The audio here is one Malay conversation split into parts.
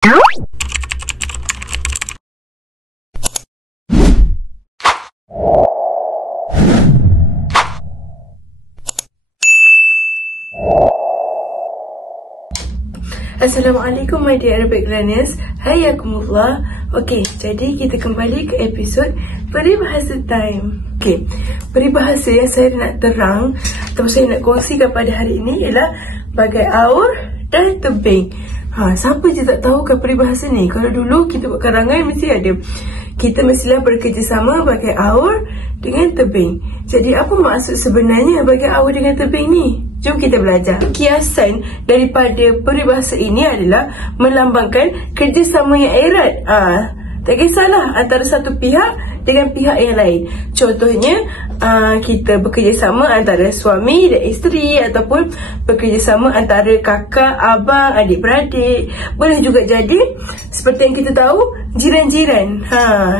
Assalamualaikum my dear Arabic learners. Hayakumullah. Okey, jadi kita kembali ke episod Peribahasa Time. Okey, peribahasa yang saya nak terang atau saya nak kongsikan pada hari ini ialah bagai aur dan tebing. Siapa je tak tahu kan peribahasa ni? Kalau dulu kita buat karangan mesti ada. Kita mestilah bekerjasama bagai aur dengan tebing. Jadi apa maksud sebenarnya bagai aur dengan tebing ni? Jom kita belajar. Kiasan daripada peribahasa ini adalah melambangkan kerjasama yang erat. Tak kisahlah antara satu pihak dengan pihak yang lain. Contohnya kita bekerjasama antara suami dan isteri, ataupun bekerjasama antara kakak, abang, adik-beradik. Boleh juga jadi seperti yang kita tahu, jiran-jiran.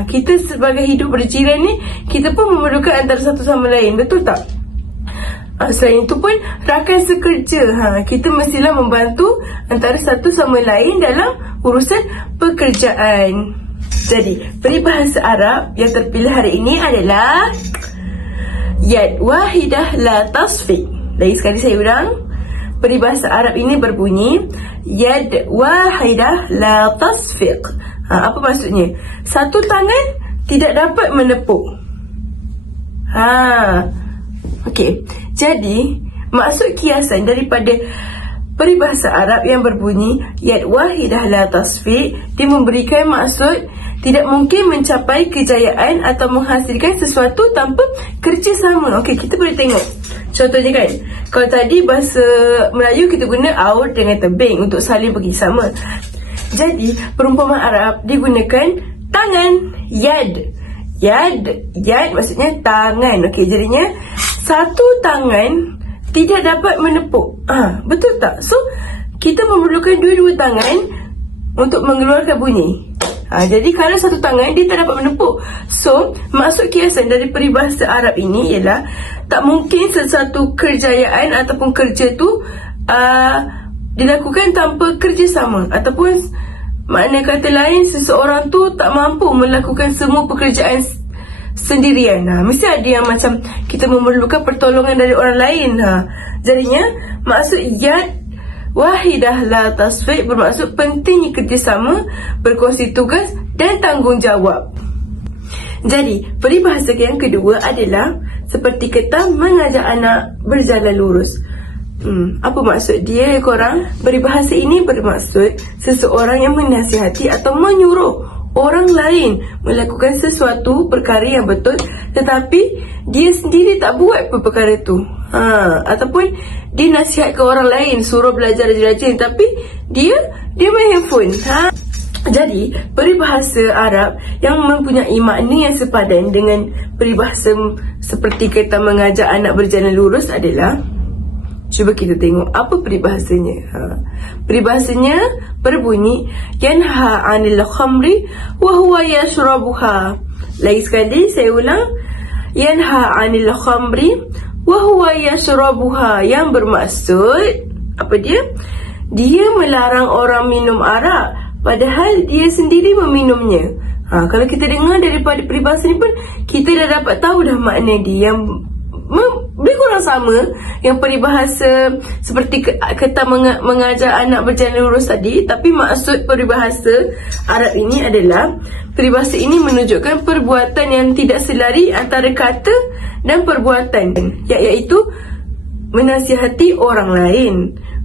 Kita sebagai hidup berjiran ni, kita pun memerlukan antara satu sama lain. Betul tak? Selain itu pun rakan sekerja, kita mestilah membantu antara satu sama lain dalam urusan pekerjaan. Jadi peribahasa Arab yang terpilih hari ini adalah Yad wahidah la tasfiq. Lagi sekali saya ulang. Peribahasa Arab ini berbunyi Yad wahidah la tasfiq. Apa maksudnya? Satu tangan tidak dapat menepuk. Okey, jadi maksud kiasan daripada peribahasa Arab yang berbunyi Yad wahidah la tasfiq, dia memberikan maksud tidak mungkin mencapai kejayaan atau menghasilkan sesuatu tanpa kerjasama. Okey, kita boleh tengok contohnya kan. Kalau tadi bahasa Melayu kita guna aur dengan tebing untuk saling bekerjasama. Jadi perumpamaan Arab digunakan tangan, yad. Yad maksudnya tangan. Okey, jadinya satu tangan tidak dapat menepuk. Betul tak? So kita memerlukan dua-dua tangan untuk mengeluarkan bunyi. Jadi kalau satu tangan dia tak dapat menepuk. So maksud kiasan dari peribahasa Arab ini ialah tak mungkin sesuatu kerjayaan ataupun kerja tu dilakukan tanpa kerjasama, ataupun makna kata lain, seseorang tu tak mampu melakukan semua pekerjaan sendirian. Mesti ada yang macam kita memerlukan pertolongan dari orang lain. Jadinya maksud yad wahidah la tasfiq bermaksud pentingnya kerjasama, berkongsi tugas dan tanggungjawab. Jadi peribahasa yang kedua adalah seperti kata mengajak anak berjalan lurus. Apa maksud dia korang? Peribahasa ini bermaksud seseorang yang menasihati atau menyuruh orang lain melakukan sesuatu perkara yang betul, tetapi dia sendiri tak buat perkara itu. Ataupun dia nasihat ke orang lain, suruh belajar rajin-rajin, tapi dia main handphone. Jadi peribahasa Arab yang mempunyai makna yang sepadan dengan peribahasa seperti kata mengajak anak berjalan lurus adalah, cuba kita tengok apa peribahasanya. Peribahasanya berbunyi yanha 'anil khamri wa huwa yashrabuha. Lagi sekali saya ulang, yanha 'anil khamri wa huwa yashrabuha, yang bermaksud apa dia? Dia melarang orang minum arak padahal dia sendiri meminumnya. Kalau kita dengar daripada peribahasa ni pun kita dah dapat tahu dah makna dia, yang lebih kurang sama yang peribahasa seperti kata mengajak anak berjalan lurus tadi. Tapi maksud peribahasa Arab ini adalah peribahasa ini menunjukkan perbuatan yang tidak selari antara kata dan perbuatan, iaitu menasihati orang lain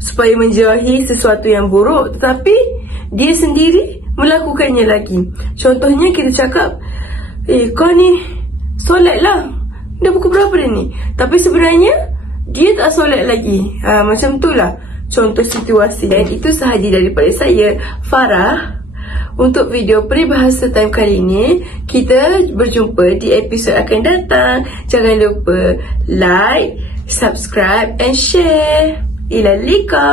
supaya menjauhi sesuatu yang buruk, tetapi dia sendiri melakukannya lagi. Contohnya kita cakap, kau ni solat lah, dah pukul berapa dah ni? Tapi sebenarnya dia tak solat lagi. Macam tu lah contoh situasi. Dan itu sahaja daripada saya, Farah, untuk video peribahasa time kali ini. Kita berjumpa di episod akan datang. Jangan lupa like, subscribe and share. Ila liqa.